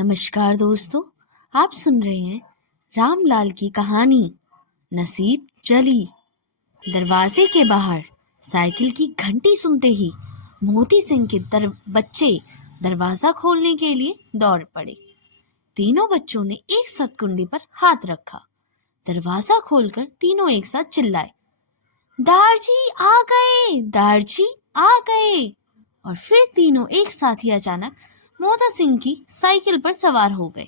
नमस्कार दोस्तों, आप सुन रहे हैं रामलाल की कहानी नसीब चली। दरवाजे के बाहर साइकिल की घंटी सुनते ही मोती सिंह के बच्चे दरवाजा खोलने के लिए दौड़ पड़े। तीनों बच्चों ने एक साथ कुंडी पर हाथ रखा। दरवाजा खोलकर तीनों एक साथ चिल्लाए, दारजी आ गए, दारजी आ गए। और फिर तीनों एक साथ ही अचानक मोता सिंह की साइकिल पर सवार हो गए।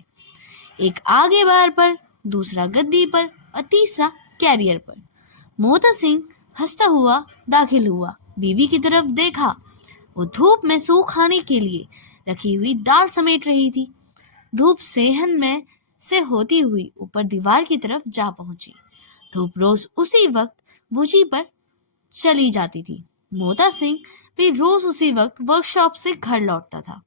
एक आगे बार पर, दूसरा गद्दी पर और तीसरा कैरियर पर। मोता सिंह हंसता हुआ दाखिल हुआ। बीवी की तरफ देखा। वो धूप में सुखाने के लिए रखी हुई दाल समेट रही थी। धूप सेहन में से होती हुई ऊपर दीवार की तरफ जा पहुंची। धूप रोज उसी वक्त भुजी पर चली जाती थी। मोता सिंह भी रोज उसी वक्त वर्कशॉप से घर लौटता था।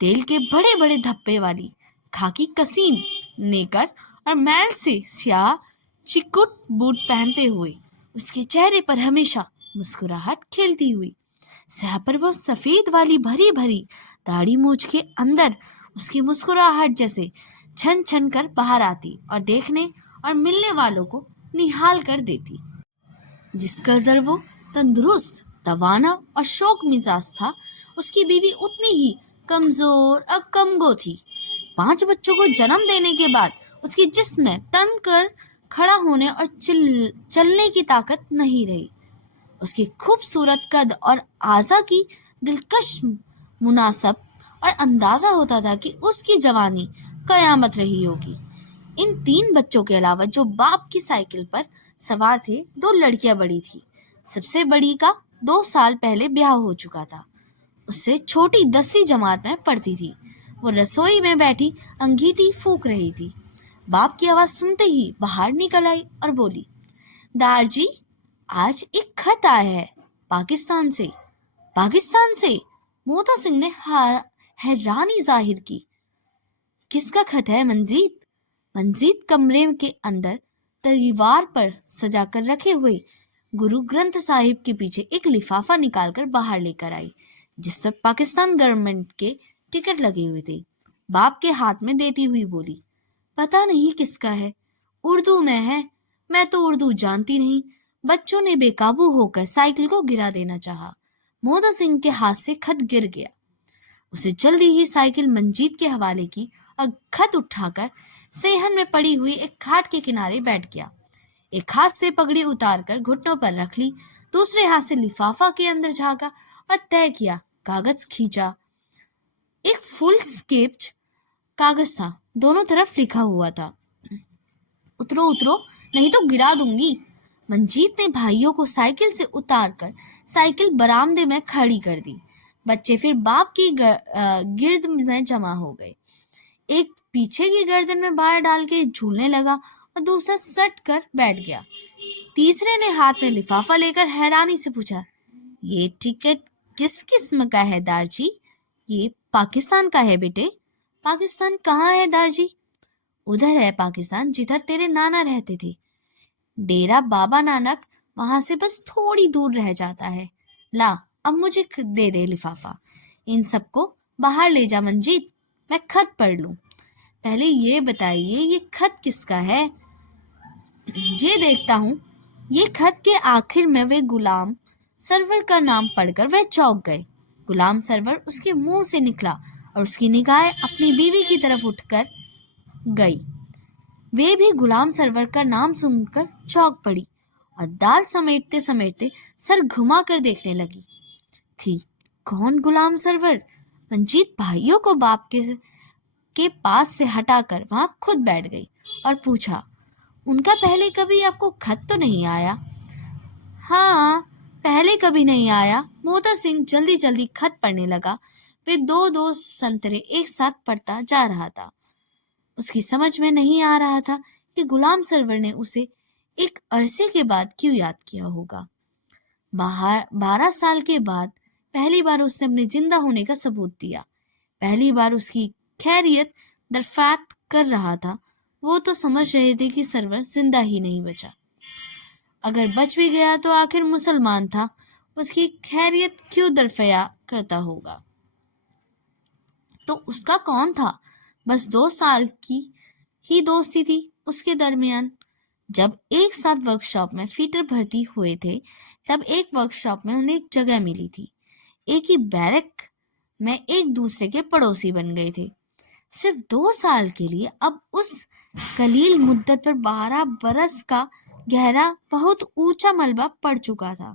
तेल के बड़े बड़े धब्बे वाली खाकी कसीन नेकर और मैल से स्याह चिकुट बूट पहनते हुए उसके चेहरे पर हमेशा मुस्कुराहट खिलती हुई। सह पर वो सफेद वाली भरी भरी दाढ़ी मूछ के अंदर उसकी मुस्कुराहट जैसे छन छन कर बाहर आती और देखने और मिलने वालों को निहाल कर देती। जिस कदर वो तंदुरुस्त, तवाना और शौक मिजाज था, उसकी बीवी उतनी ही कमजोर और कमगो थी। 5 बच्चों को जन्म देने के बाद उसके जिस्म में तन कर खड़ा होने और चलने की ताकत नहीं रही। उसकी खूबसूरत कद और आज़ा की दिलकश मुनासब और अंदाजा होता था कि उसकी जवानी कयामत रही होगी। इन 3 बच्चों के अलावा जो बाप की साइकिल पर सवार थे, 2 लड़कियां बड़ी थी। सबसे बड़ी का 2 साल पहले ब्याह हो चुका था। उससे छोटी 10वीं जमात में पढ़ती थी। वो रसोई में बैठी अंगीठी फूंक रही थी। बाप की आवाज सुनते ही बाहर निकल आई और बोली, दारजी, आज एक खत आया है पाकिस्तान से। पाकिस्तान से? मोता सिंह ने हैरानी जाहिर की। किसका खत है मंजीत? मंजीत कमरे के अंदर दीवार पर सजा कर रखे हुए गुरु ग्रंथ साहिब के पीछे एक लिफाफा निकालकर बाहर लेकर आई, जिस पर पाकिस्तान गवर्नमेंट के टिकट लगे हुए थे। बाप के हाथ में देती हुई बोली, पता नहीं किसका है, उर्दू में है, मैं तो उर्दू जानती नहीं। बच्चों ने बेकाबू होकर साइकिल को गिरा देना चाहा। मोता सिंह के हाथ से खत गिर गया। उसे जल्दी ही साइकिल मंजीत के हवाले की और खत उठाकर सेहन में पड़ी हुई एक खाट के किनारे बैठ गया। एक हाथ से पगड़ी उतारकर घुटनों पर रख ली, दूसरे हाथ से लिफाफा के अंदर झांका और तय किया। कागज खींचा। एक फुल स्केप्ड कागज था, दोनों तरफ लिखा हुआ था, उतरो उतरो नहीं तो गिरा दूंगी। मंजीत ने भाइयों को साइकिल से उतारकर साइकिल बरामदे में खड़ी कर दी। बच्चे फिर बाप की गिर्द में जमा हो गए। एक पीछे की गर्दन में बाहर डाल के झूलने लगा और दूसरा सट कर बैठ गया। तीसरे ने हाथ में लिफाफा लेकर हैरानी से पूछा, ये टिकट किस किस्म का है दारजी? ये पाकिस्तान का है बेटे। पाकिस्तान कहाँ है दारजी? उधर है पाकिस्तान जिधर तेरे नाना रहते थे। डेरा बाबा नानक वहां से बस थोड़ी दूर रह जाता है। ला, अब मुझे दे दे लिफाफा। इन सबको बाहर ले जा मंजीत, मैं खत पढ़ लूं। पहले ये बताइए, ये खत किसका है? ये देखता हूँ। ये खत के आखिर में वे गुलाम सरवर का नाम पढ़कर वह चौंक गए। गुलाम सरवर उसके मुंह से निकला और उसकी निगाहें अपनी बीवी की तरफ उठकर गई। वे भी गुलाम सरवर का नाम सुनकर चौंक पड़ी और दाल समेटते समेटते सर घुमा कर देखने लगी थी। कौन गुलाम सरवर? मंजीत भाइयों को बाप के पास से हटाकर वहां खुद बैठ गई और पूछा, उनका पहले कभी आपको खत तो नहीं आया? हाँ, पहले कभी नहीं आया। मोता सिंह जल्दी जल्दी खत पढ़ने लगा। वे 2-2 संतरे एक साथ पढ़ता जा रहा था। उसकी समझ में नहीं आ रहा था कि गुलाम सरवर ने उसे एक अरसे के बाद क्यों याद किया होगा। 12 साल के बाद पहली बार उसने अपने जिंदा होने का सबूत दिया। पहली बार उसकी खैरियत दरख्वास्त कर रहा था। वो तो समझ रहे थे कि सरवर जिंदा ही नहीं बचा। अगर बच भी गया तो आखिर मुसलमान था, उसकी खैरियत क्यों दरफया करता होगा? तो उसका कौन था? بس 2 سال کی ہی دوستی تھی اس کے درمیان۔ جب ایک ساتھ ورکشاپ میں فیٹر بھرتی ہوئے تھے تب ایک ورکشاپ میں انہیں ایک جگہ ملی تھی۔ ایک ہی بیرک میں ایک دوسرے کے پڑوسی بن گئے تھے۔ صرف 2 سال کے لیے اب اس قلیل مدت پر 12 برس کا گہرا بہت اونچا ملبہ پڑ چکا تھا۔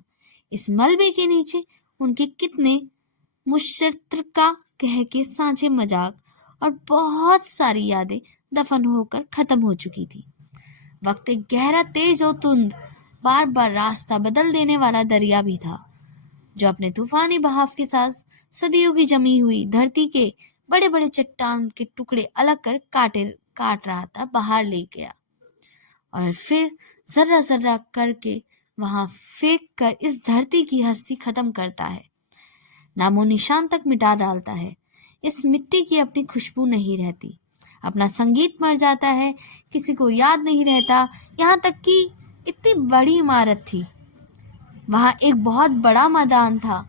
اس ملبے کے نیچے ان کے کتنے مشترکہ کہہ کے سانچے مذاق اور بہت ساری یادیں دفن ہو کر ختم ہو چکی تھی۔ وقت ایک گہرا تیز و تند بار بار راستہ بدل دینے والا دریا بھی تھا جو اپنے طوفانی بہاو کے ساتھ صدیوں کی جمی ہوئی دھرتی کے بڑے بڑے چٹان کے ٹکڑے الگ کر کاٹ رہا تھا، باہر لے گیا اور پھر ذرہ ذرہ کر کے وہاں پھینک کر اس دھرتی کی ہستی ختم کرتا ہے، نام و نشان تک مٹا ڈالتا ہے۔ اس مٹی کی اپنی خوشبو نہیں رہتی، اپنا سنگیت مر جاتا ہے، کسی کو یاد نہیں رہتا۔ یہاں تک کہ اتنی بڑی عمارت تھی، وہاں ایک بہت بڑا میدان تھا،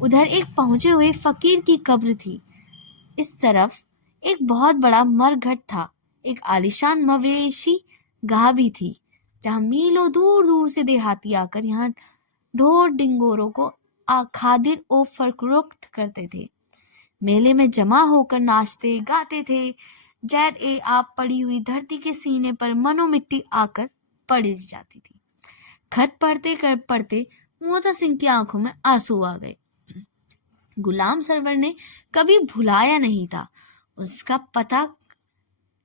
ادھر ایک پہنچے ہوئے فقیر کی قبر تھی، اس طرف ایک بہت بڑا مرگھٹ تھا، ایک عالیشان مویشی گاہ بھی تھی جہاں میلوں دور دور سے دیہاتی آ کر یہاں ڈھور ڈنگوروں کو خادر و فروخت کرتے تھے، میلے میں جمع ہو کر ناچتے گاتے تھے۔ جیر آپ پڑی ہوئی دھرتی کے سینے پر منو مٹی آ کر پڑ جاتی تھی۔ خط پڑھتے موتا سنگھ کی آنکھوں میں آنسو آ گئے۔ غلام سرور نے کبھی بھلایا نہیں تھا، اس کا پتہ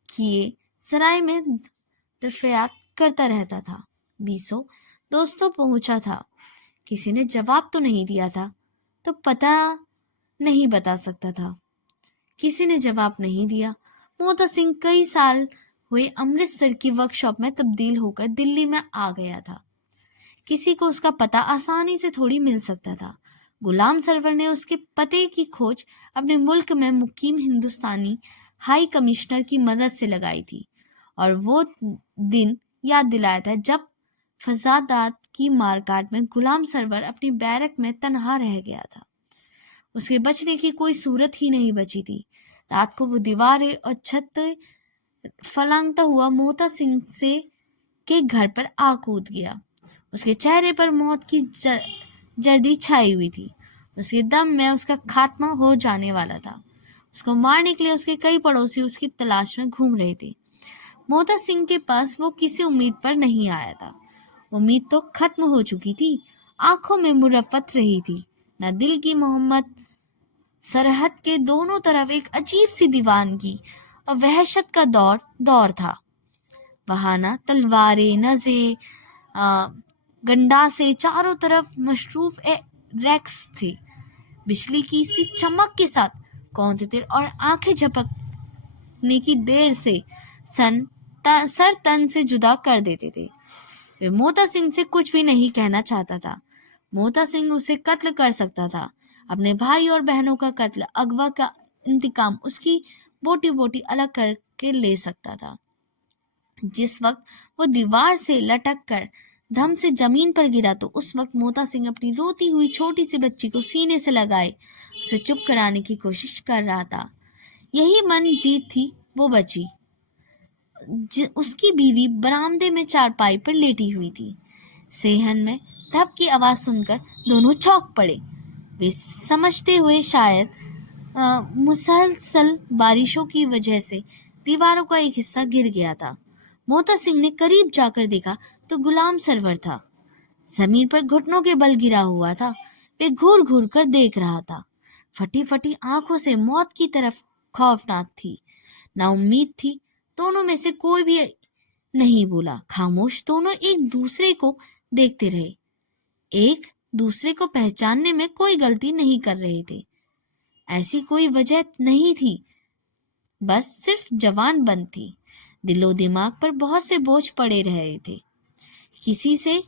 کیے ذرائع میں دریافت کرتا رہتا تھا۔ 20 دوستوں پہنچا تھا، کسی نے جواب تو نہیں دیا تھا، تو پتہ نہیں بتا سکتا تھا۔ کسی نے جواب نہیں دیا۔ موتا سنگھ کئی سال ہوئے امرتسر کی ورکشاپ میں تبدیل ہو کر دلی میں آ گیا تھا، کسی کو اس کا پتہ آسانی سے تھوڑی مل سکتا تھا۔ غلام سرور نے اس کے پتے کی کھوج اپنے ملک میں مقیم ہندوستانی ہائی کمشنر کی مدد سے لگائی تھی، اور وہ دن یاد دلایا تھا جب فسادات کی مارکاٹ میں غلام سرور اپنی بیرک میں تنہا رہ گیا تھا۔ اس کے بچنے کی کوئی صورت ہی نہیں بچی تھی۔ رات کو وہ دیواریں اور چھت پھلانگتا ہوا موتا سنگھ کے گھر پر آ کود گیا۔ اس کے چہرے پر موت کی جردی چھائی ہوئی تھی، اس کے دم میں اس کا خاتمہ ہو جانے والا تھا۔ اس کو مارنے کے لیے اس کے کئی پڑوسی اس کی تلاش میں گھوم رہے تھے۔ موتا سنگھ کے پاس وہ کسی امید پر نہیں آیا تھا، امید تو ختم ہو چکی تھی، آنکھوں میں مروت رہی تھی، نہ دل کی محبت۔ سرحد کے دونوں طرف ایک عجیب سی دیوانگی اور وحشت کا دور تھا، وہاں نہ تلواریں نہ گنڈاسے، چاروں طرف مصروف ریکس تھے، بجلی کی سی چمک کے ساتھ کونتے تیر اور آنکھیں جھپکنے کی دیر سے سر تن سے جدا کر دیتے تھے۔ وہ موتا سنگھ سے کچھ بھی نہیں کہنا چاہتا تھا۔ موتا سنگھ اسے قتل کر سکتا تھا، اپنے بھائی اور بہنوں کا قتل، اغوا کا انتقام اس کی بوٹی بوٹی الگ کر کے لے سکتا تھا۔ جس وقت وہ دیوار سے لٹک کر دھم سے زمین پر گرا تو اس وقت موتا سنگھ اپنی روتی ہوئی چھوٹی سی بچی کو سینے سے لگائے اسے چپ کرانے کی کوشش کر رہا تھا۔ یہی من جیت تھی۔ وہ بچی، اس کی بیوی برآمدے میں چارپائی پر لیٹی ہوئی تھی۔ صحن میں دھپ کی آواز سن کر دونوں چونک پڑے۔ وہ سمجھتے ہوئے شاید مسلسل بارشوں کی وجہ سے دیواروں کا ایک حصہ گر گیا تھا۔ موتا سنگھ نے قریب جا کر دیکھا تو غلام سرور تھا، زمین پر گھٹنوں کے بل گرا ہوا تھا۔ وہ گھور گھور کر دیکھ رہا تھا، پھٹی پھٹی آنکھوں سے موت کی طرف خوفناک تھی، نا امید تھی۔ دونوں میں سے کوئی بھی نہیں بولا، خاموش دونوں ایک دوسرے کو دیکھتے رہے، ایک دوسرے کو پہچاننے میں کوئی غلطی نہیں کر رہے تھے، ایسی کوئی وجہ نہیں تھی، بس صرف جوان بند تھی۔ دل و دماغ پر بہت سے بوجھ پڑے رہے تھے، کسی سے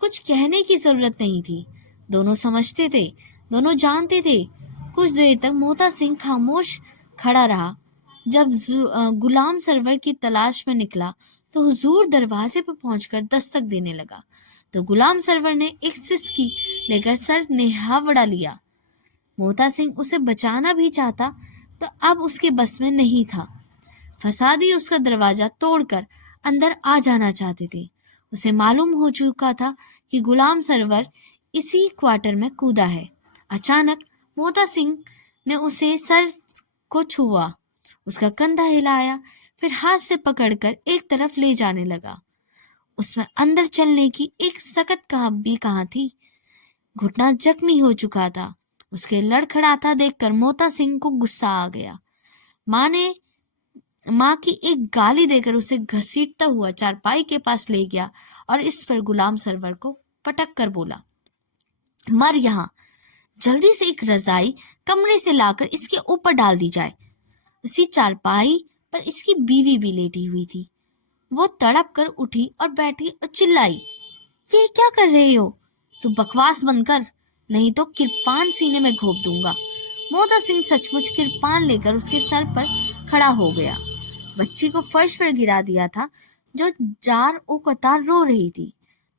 کچھ کہنے کی ضرورت نہیں تھی، دونوں سمجھتے تھے، دونوں جانتے تھے۔ کچھ دیر تک موتا سنگھ خاموش کھڑا رہا، جب غلام سرور کی تلاش میں نکلا تو حضور دروازے پر پہنچ کر دستک دینے لگا تو غلام سرور نے ایک سسکی لے کر سر نہاوڑا لیا۔ موتا سنگھ اسے بچانا بھی چاہتا تو اب اس کے بس میں نہیں تھا۔ फसादी उसका दरवाजा तोड़कर अंदर आ जाना चाहते थे। उसे मालूम हो चुका था कि गुलाम सरवर इसी क्वार्टर में कूदा है। अचानक मोता सिंह ने उसे सर को छुआ, उसका कंधा हिलाया, फिर हाथ से पकड़कर एक तरफ ले जाने लगा। उसमें अंदर चलने की एक सकत भी कहाँ थी। घुटना जख्मी हो चुका था। उसके लड़खड़ाता देखकर मोता सिंह को गुस्सा आ गया। माँ की एक गाली देकर उसे घसीटता हुआ चारपाई के पास ले गया और इस पर गुलाम सरवर को पटक कर बोला, मर यहाँ, जल्दी से एक रजाई कमरे से लाकर इसके ऊपर डाल दी जाए। उसी चारपाई पर इसकी बीवी भी लेटी हुई थी। वो तड़प कर उठी और बैठी और चिल्लाई, ये क्या कर रहे हो? तू बकवास बंद कर, नहीं तो किरपान सीने में घोंप दूंगा। मोता सिंह सचमुच किरपान लेकर उसके सर पर खड़ा हो गया। बच्ची को फर्श पर गिरा दिया था, जो जार ओ कतार रो रही थी।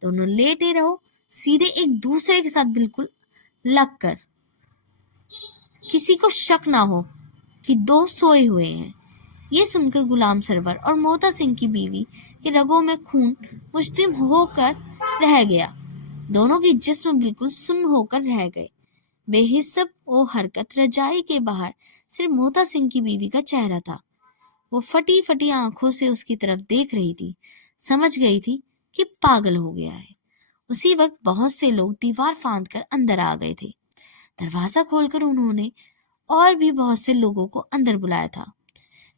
दोनों लेटे रहो, सीधे एक दूसरे के साथ बिल्कुल लग कर, किसी को शक ना हो कि दो सोए हुए हैं। ये सुनकर गुलाम सरवर और मोता सिंह की बीवी के रगों में खून मुश्तिम होकर रह गया। दोनों की जिस्म बिल्कुल सुन्न होकर रह गए। बेहिस्सब वो हरकत रजाई के बाहर सिर्फ मोता सिंह की बीवी का चेहरा था। वो फटी फटी आंखों से उसकी तरफ देख रही थी। समझ गई थी कि पागल हो गया है। उसी वक्त बहुत से लोग दीवार फांद कर अंदर आ गए थे। दरवाजा खोलकर उन्होंने और भी बहुत से लोगों को अंदर बुलाया था।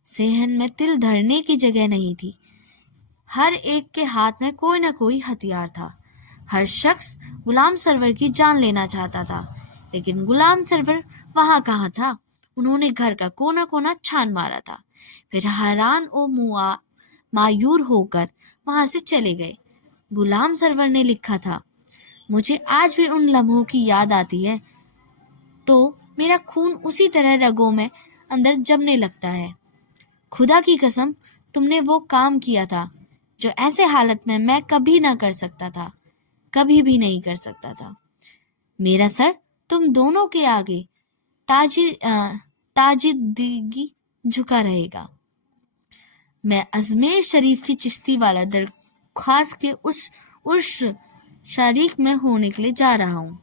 सेहन में तिल धरने की जगह नहीं थी। हर एक के हाथ में कोई न कोई हथियार था। हर शख्स गुलाम सरवर की जान लेना चाहता था, लेकिन गुलाम सरवर वहां कहाँ था? उन्होंने घर का कोना कोना छान मारा था, फिर हैरान और मायूर होकर वहां से चले गए। गुलाम सरवर ने लिखा था, मुझे आज भी उन लम्हों की याद आती है तो मेरा खून उसी तरह रगों में अंदर जमने लगता है। खुदा की कसम, तुमने वो काम किया था जो ऐसे हालत में मैं कभी ना कर सकता था, कभी भी नहीं कर सकता था। मेरा सर तुम दोनों के आगे ताजिदगी झुका रहेगा। मैं अजमेर शरीफ की चिश्ती वाला दरख्वास्त के उस उर्स शरीक में होने के लिए जा रहा हूँ।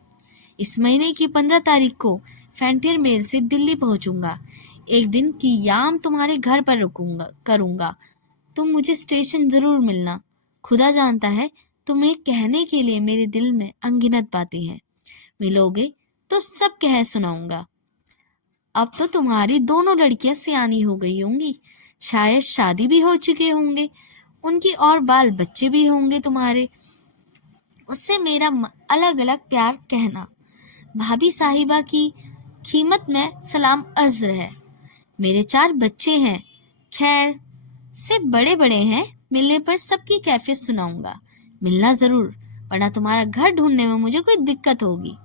इस महीने की 15 तारीख को फैंटियर मेल से दिल्ली पहुंचूंगा। एक दिन की याम तुम्हारे घर पर करूंगा। तुम मुझे स्टेशन जरूर मिलना। खुदा जानता है तुम्हें कहने के लिए मेरे दिल में अनगिनत बातें हैं। मिलोगे तो सब कह सुनाऊंगा। अब तो तुम्हारी दोनों लड़कियां सियानी हो गई होंगी, शायद शादी भी हो चुके होंगे, उनकी और बाल बच्चे भी होंगे तुम्हारे। उससे मेरा अलग अलग प्यार कहना। भाभी साहिबा की खिदमत में सलाम अर्ज है। मेरे 4 बच्चे हैं, खैर से बड़े बड़े हैं। मिलने पर सबकी कैफियत सुनाऊंगा। मिलना जरूर, वरना तुम्हारा घर ढूंढने में मुझे कोई दिक्कत होगी।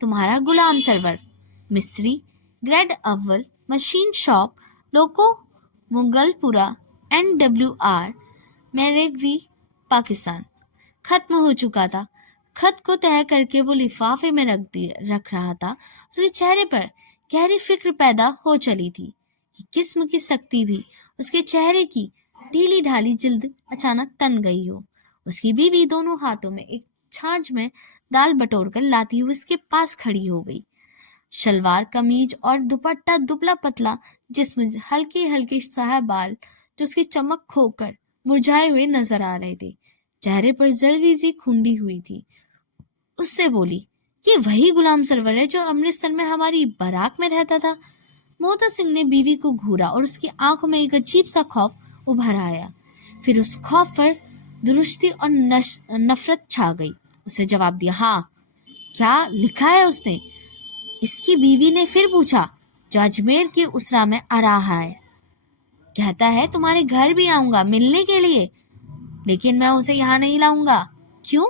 तुम्हारा गुलाम सरवर, मिस्त्री, ग्रेड अव्वल, मशीन शॉप, लोको मुगलपुरा, NWR, मेरेगवी, पाकिस्तान। खत्म हो चुका था। खत को तह करके वो लिफाफे में रख रहा था। उसके चेहरे पर गहरी फिक्र पैदा हो चली थी कि किस्म की सख्ती भी उसके चेहरे की ढीली ढाली जिल्द अचानक तन गई हो। उसकी बीवी दोनों हाथों में एक छाछ में दाल बटोर कर लाती हुई उसके पास खड़ी हो गई। शलवार कमीज और दुपट्टा दुबला पतला, जिसमें हल्के हल्के साहब बाल जो उसकी चमक खोकर मुरझाए हुए नजर आ रहे थे। चेहरे पर जल्दी सी खुंडी हुई थी। उससे बोली, ये वही गुलाम सरवर है जो अमृतसर में हमारी बारात में रहता था। मोता सिंह ने बीवी को घूरा और उसकी आंखों में एक अजीब सा खौफ उभर आया। फिर उस खौफ पर दुरुस्ती और नफरत छा गई। उसने जवाब दिया, हाँ। क्या लिखा है उसने? इसकी बीवी ने फिर पूछा। जो अजमेर की उसरा में आ रहा है। कहता है तुम्हारे घर भी आऊंगा मिलने के लिए, लेकिन मैं उसे यहाँ नहीं लाऊंगा। क्यों?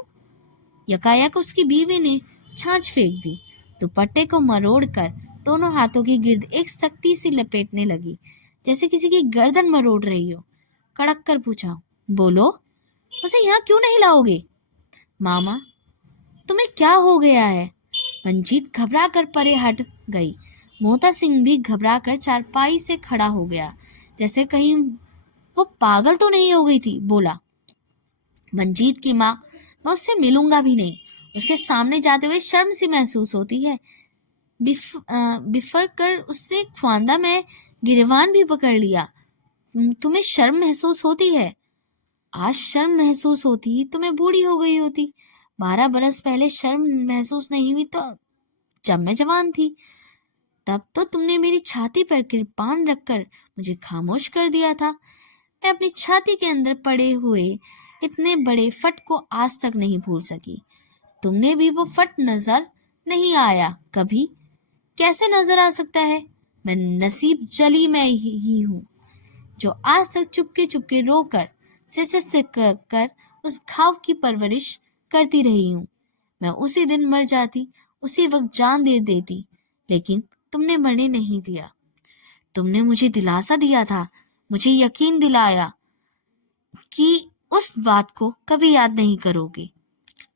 यकायक उसकी बीवी ने छाछ फेंक दी। दुपट्टे को मरोड़ कर दोनों हाथों की गिर्द एक सख्ती सी लपेटने लगी, जैसे किसी की गर्दन मरोड़ रही हो। कड़क कर पूछा, बोलो, उसे यहाँ क्यों नहीं लाओगे? मामा, तुम्हें क्या हो गया है? मंजीत घबरा कर परे हट गई। मोता सिंह भी घबरा कर चारपाई से खड़ा हो गया। जैसे कहीं वो पागल तो नहीं हो गई थी। बोला, मंजीत की माँ, मैं उससे मिलूंगा भी नहीं। उसके सामने जाते हुए शर्म सी महसूस होती है। बिफर कर उससे ख्वांदा में गिरवान भी पकड़ लिया। तुम्हें शर्म महसूस होती है? आज शर्म महसूस होती तो मैं बूढ़ी हो गई होती। 12 बरस पहले शर्म महसूस नहीं हुई तो जब मैं जवान थी। तब तो तुमने मेरी छाती पर कृपाण रखकर मुझे खामोश कर दिया था। मैं अपनी छाती के अंदर पड़े हुए इतने बड़े फट को आज तक नहीं भूल सकी। तुमने भी वो फट नजर नहीं आया कभी? कैसे नजर आ सकता है? मैं नसीब जली में ही हूँ, जो आज तक चुपके चुपके रोकर से कर उस घाव की परवरिश करती रही हूँ। मैं उसी दिन मर जाती, उसी वक्त जान दे देती, लेकिन तुमने मरने नहीं दिया। तुमने मुझे दिलासा दिया था, मुझे यकीन दिलाया कि उस बात को कभी याद नहीं करोगे,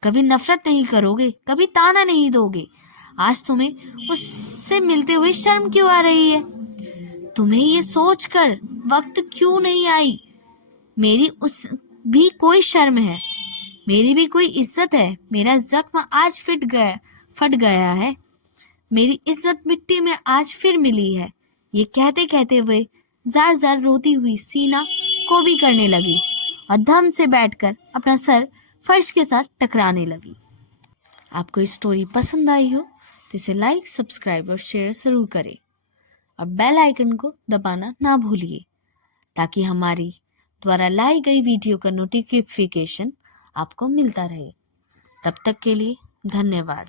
कभी नफरत नहीं करोगे, कभी ताना नहीं दोगे। आज तुम्हें उससे मिलते हुए शर्म क्यों आ रही है? तुम्हें ये सोचकर वक्त क्यों नहीं आई मेरी उस भी कोई शर्म है, मेरी भी कोई इज्जत है। मेरा जख्म आज फट गया है, मेरी इज्जत मिट्टी में आज फिर मिली है। ये कहते कहते वे जार जार रोती हुई सीना को भी करने लगी और धम से बैठकर अपना सर फर्श के साथ टकराने लगी। आपको इस स्टोरी पसंद आई हो तो इसे लाइक, सब्सक्राइब और शेयर जरूर करें और बेल आइकन को दबाना ना भूलिए, ताकि हमारी द्वारा लाई गई वीडियो का नोटिफिकेशन आपको मिलता रहे। तब तक के लिए धन्यवाद।